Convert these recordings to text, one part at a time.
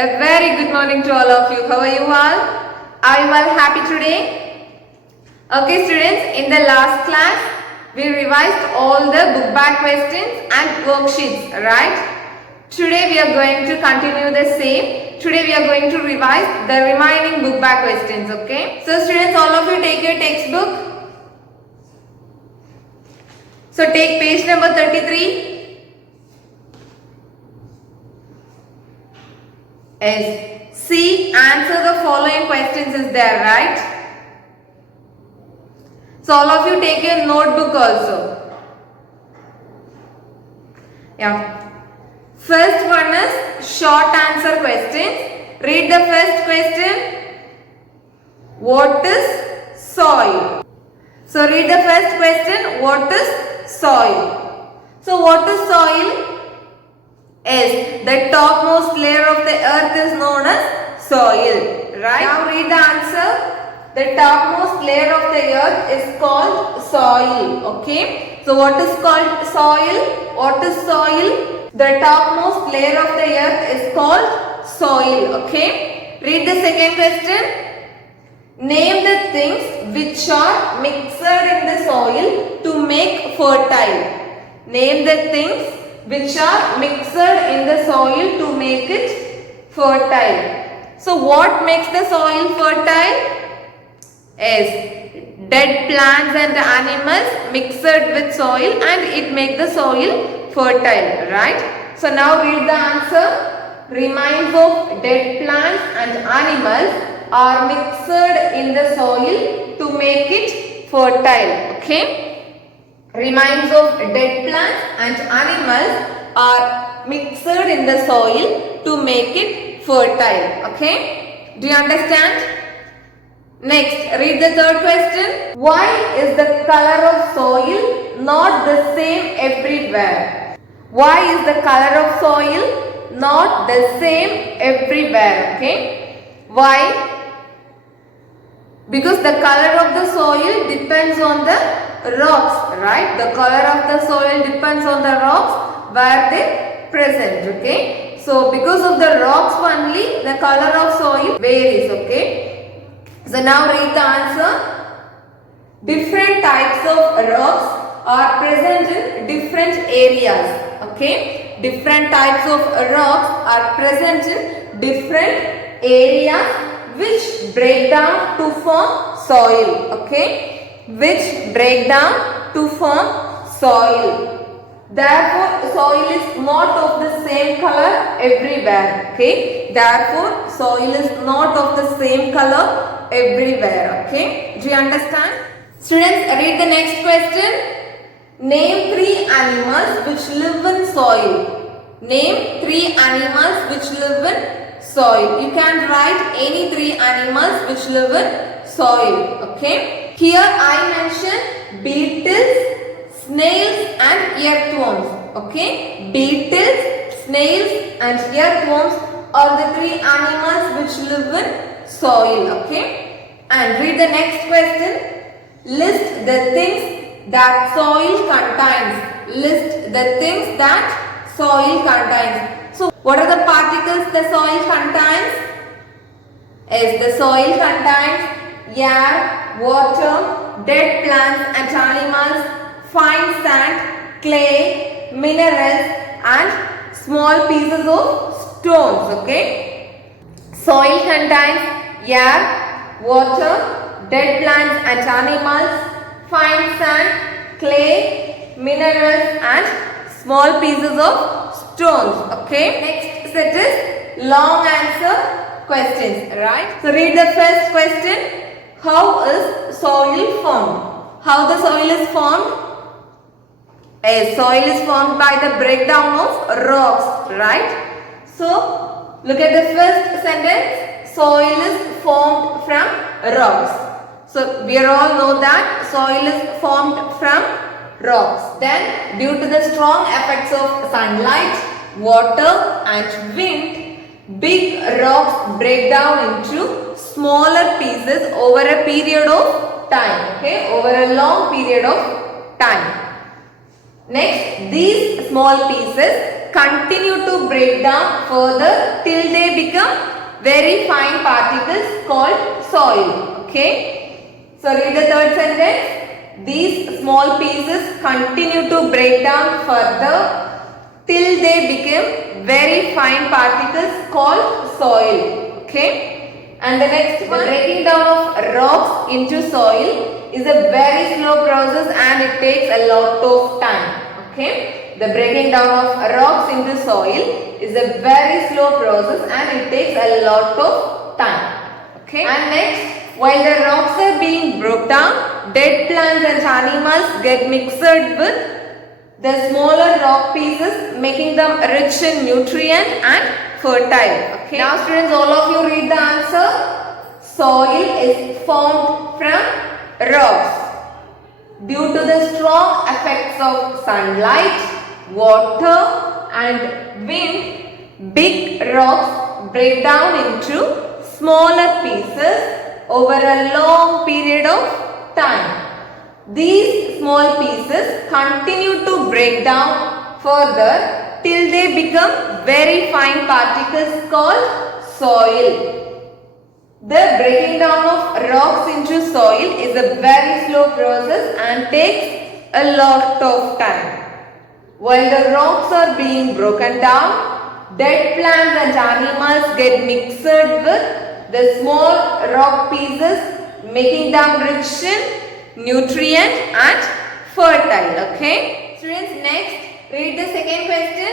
A very good morning to all of you. How are you all? Are you all happy today? Okay students, in the last class we revised all the book back questions and worksheets, right? Today we are going to continue the same. Today we are going to revise the remaining book back questions, okay? So students, all of you take your textbook. So take page number 33. Yes. See, answer the following questions is there, right? So all of you take your notebook also. Yeah. First one is short answer questions. Read the first question. What is soil? So read the first question. What is soil? So what is soil? Is the topmost layer of the earth is known as soil, right? Now read the answer. The topmost layer of the earth is called soil, okay? So what is called soil? What is soil? The topmost layer of the earth is called soil, okay? Read the second question. Name the things which are mixed in the soil to make fertile. Name the things which are mixed in the soil to make it fertile. So what makes the soil fertile? Is dead plants and animals mixed with soil and it makes the soil fertile, right? So now read the answer. Remains of dead plants and animals are mixed in the soil to make it fertile, okay? Remains of dead plants and animals are mixed in the soil to make it fertile, okay? Do you understand? Next, read the third question. Why is the color of soil not the same everywhere? Why is the color of soil not the same everywhere? Okay? Why? Because the color of the soil depends on the rocks, right? The color of the soil depends on the rocks where they present, okay? So, because of the rocks only, the color of soil varies, okay? So now read the answer. Different types of rocks are present in different areas. Okay. Different types of rocks are present in different areas which break down to form soil. Okay. Which break down to form soil. Therefore, soil is not of the same color everywhere. Okay. Therefore, soil is not of the same color everywhere, okay? Do you understand? Students, read the next question. Name 3 animals which live in soil. Name 3 animals which live in soil. You can write any 3 animals which live in soil, okay? Here I mention beetles, snails and earthworms, okay? Beetles, snails and earthworms are the 3 animals which live in soil, okay? And read the next question. List the things that soil contains. List the things that soil contains. So, what are the particles the soil contains? Yes, the soil contains air, water, dead plants and animals, fine sand, clay, minerals and small pieces of stones, okay? Soil contains air, water, dead plants and animals, fine sand, clay, minerals and small pieces of stones, okay? Next set is long answer questions, right? So read the first question. How is soil formed? How the soil is formed? A soil is formed by the breakdown of rocks, right? So look at the first sentence. Soil is formed from rocks. So we all know that soil is formed from rocks. Then due to the strong effects of sunlight, water and wind, big rocks break down into smaller pieces over a period of time. Okay, over a long period of time. Next, these small pieces continue to break down further till they become very fine particles called soil. Okay. So read the third sentence. These small pieces continue to break down further till they become very fine particles called soil. Okay. And the next one, the breaking down of rocks into soil is a very slow process and it takes a lot of time. Okay. The breaking down of rocks into soil is a very slow process and it takes a lot of time. Okay. And next, while the rocks are being broken down, dead plants and animals get mixed with the smaller rock pieces, making them rich in nutrient and fertile. Okay. Now students, all of you read the answer. Soil is formed from rocks. Due to the strong effects of sunlight, water and wind, big rocks break down into smaller pieces over a long period of time. These small pieces continue to break down further till they become very fine particles called soil. The breaking down of rocks into soil is a very slow process and takes a lot of time. While the rocks are being broken down, dead plants and animals get mixed with the small rock pieces, making them rich in nutrient and fertile. Okay. Students, next read the second question.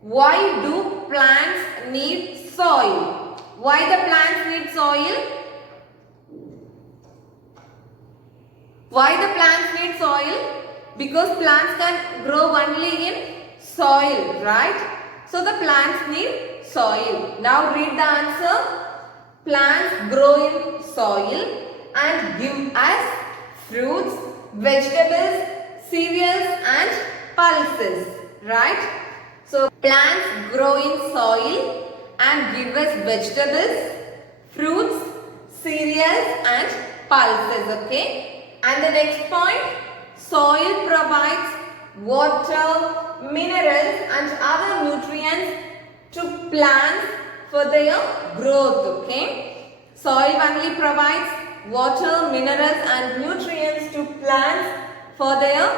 Why do plants need soil? Why the plants need soil? Why the plants need soil? Because plants can grow only in soil, right? So the plants need soil. Now read the answer. Plants grow in soil and give us fruits, vegetables, cereals and pulses, right? So plants grow in soil and give us vegetables, fruits, cereals and pulses. Okay. And the next point, soil provides water, minerals and other nutrients to plants for their growth. Okay. Soil only provides water, minerals and nutrients to plants for their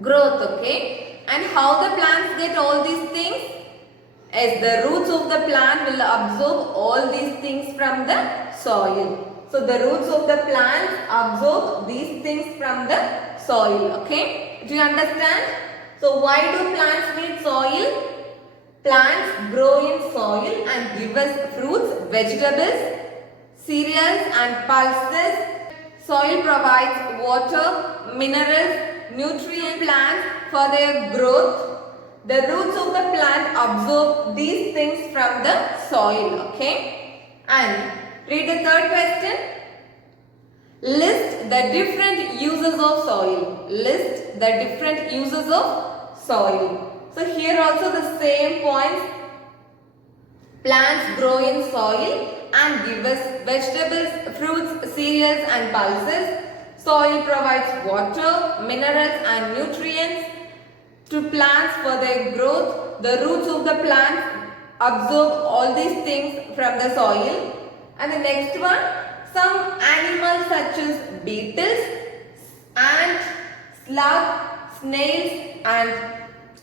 growth. Okay. And how the plants get all these things? As the roots of the plant will absorb all these things from the soil. So the roots of the plant absorb these things from the soil. Okay. Do you understand? So why do plants need soil? Plants grow in soil and give us fruits, vegetables, cereals and pulses. Soil provides water, minerals, nutrient plants for their growth. The roots of the plant absorb these things from the soil. Okay. And read the third question. List the different uses of soil. List the different uses of soil. So here also the same points. Plants grow in soil and give us vegetables, fruits, cereals and pulses. Soil provides water, minerals and nutrients to plants for their growth. The roots of the plants absorb all these things from the soil. And the next one, some animals such as beetles, ants, slug, snails and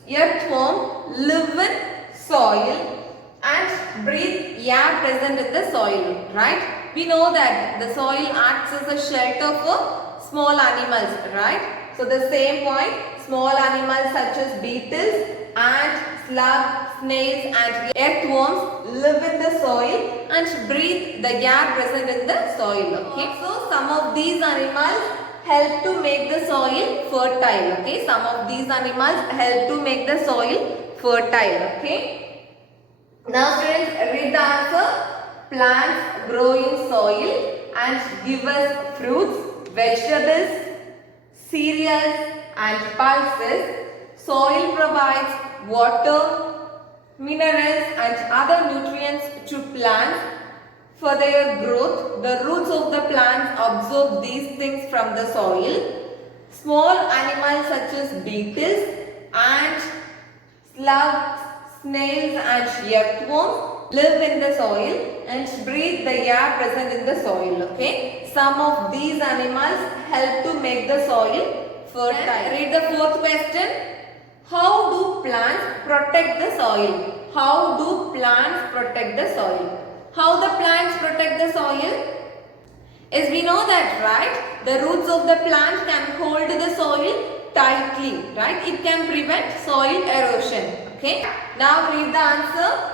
earthworm live in soil and breathe air present in the soil, right? We know that the soil acts as a shelter for small animals, right? So the same point, small animals such as beetles, ants, slugs, snails and earthworms live in the soil and breathe the air present in the soil. Okay. So some of these animals help to make the soil fertile. Okay. Some of these animals help to make the soil fertile. Okay. Now students, read the answer. Plants grow in soil and give us fruits, vegetables, cereals and pulses. Soil provides water, minerals and other nutrients to plants for their growth. The roots of the plants absorb these things from the soil. Small animals such as beetles, ants, slugs, snails and earthworms live in the soil and breathe the air present in the soil. Okay. Some of these animals help to make the soil fertile. Read the fourth question. How do plants protect the soil? How do plants protect the soil? How the plants protect the soil? As we know that, right? The roots of the plant can hold the soil tightly, right? It can prevent soil erosion. Okay. Now read the answer.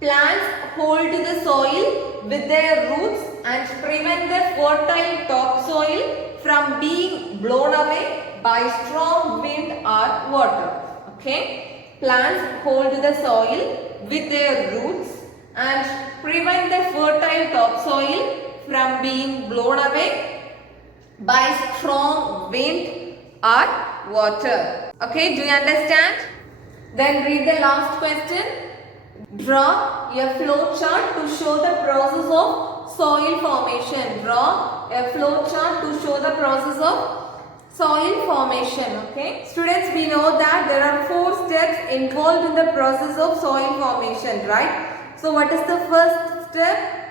Plants hold the soil with their roots and prevent the fertile topsoil from being blown away by strong wind or water. Okay. Plants hold the soil with their roots and prevent the fertile topsoil from being blown away by strong wind or water. Okay, do you understand? Then read the last question. Draw a flow chart to show the process of soil formation. Draw a flow chart to show the process of soil formation. Okay. Students, we know that there are 4 steps involved in the process of soil formation, right? So what is the first step?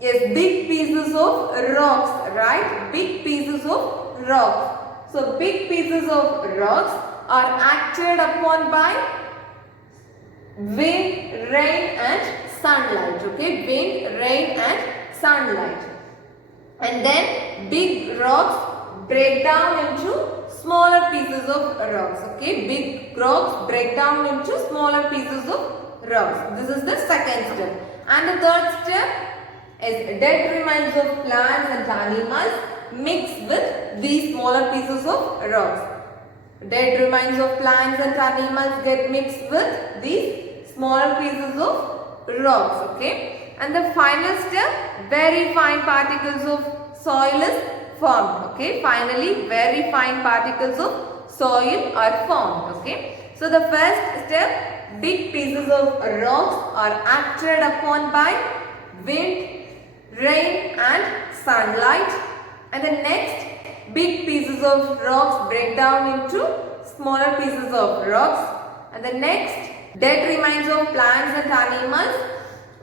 Yes, big pieces of rocks, right? Big pieces of rocks. So big pieces of rocks are acted upon by wind, rain and sunlight. Okay, wind, rain and sunlight. And then big rocks break down into smaller pieces of rocks. Okay, big rocks break down into smaller pieces of rocks. This is the second step. And the third step is dead remains of plants and animals mixed with these smaller pieces of rocks. Dead remains of plants and animals get mixed with these smaller pieces of rocks. Okay. And the final step, very fine particles of soil is formed. Okay. Finally, very fine particles of soil are formed. Okay. So the first step, big pieces of rocks are acted upon by wind, rain and sunlight. And the next, big pieces of rocks break down into smaller pieces of rocks. And the next, dead remains of plants and animals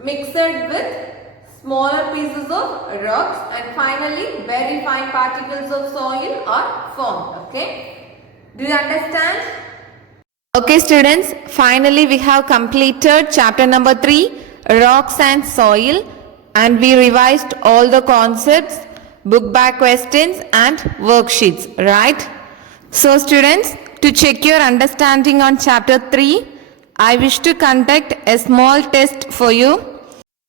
mixed with smaller pieces of rocks. And finally, very fine particles of soil are formed. Okay. Do you understand? Okay students, finally we have completed chapter number 3, rocks and soil. And we revised all the concepts, book back questions and worksheets, right? So students, to check your understanding on chapter 3, I wish to conduct a small test for you.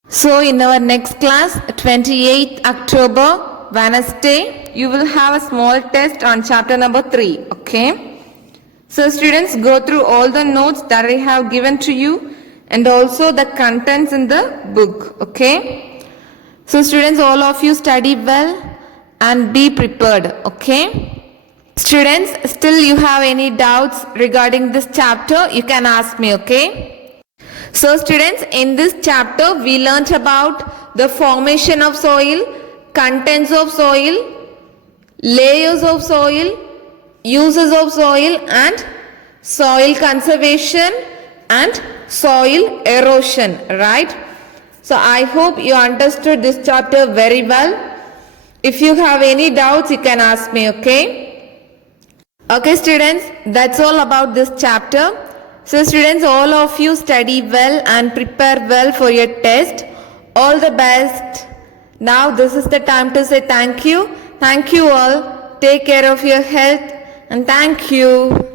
So in our next class, 28th October, Wednesday, you will have a small test on chapter number 3, okay? So students, go through all the notes that I have given to you and also the contents in the book, okay? So students, all of you study well and be prepared, okay? Students, still you have any doubts regarding this chapter, you can ask me, okay? So students, in this chapter, we learnt about the formation of soil, contents of soil, layers of soil, uses of soil and soil conservation and soil erosion, right? So I hope you understood this chapter very well. If you have any doubts, you can ask me, okay? Okay students, that's all about this chapter. So students, all of you study well and prepare well for your test. All the best. Now this is the time to say thank you. Thank you all. Take care of your health and thank you.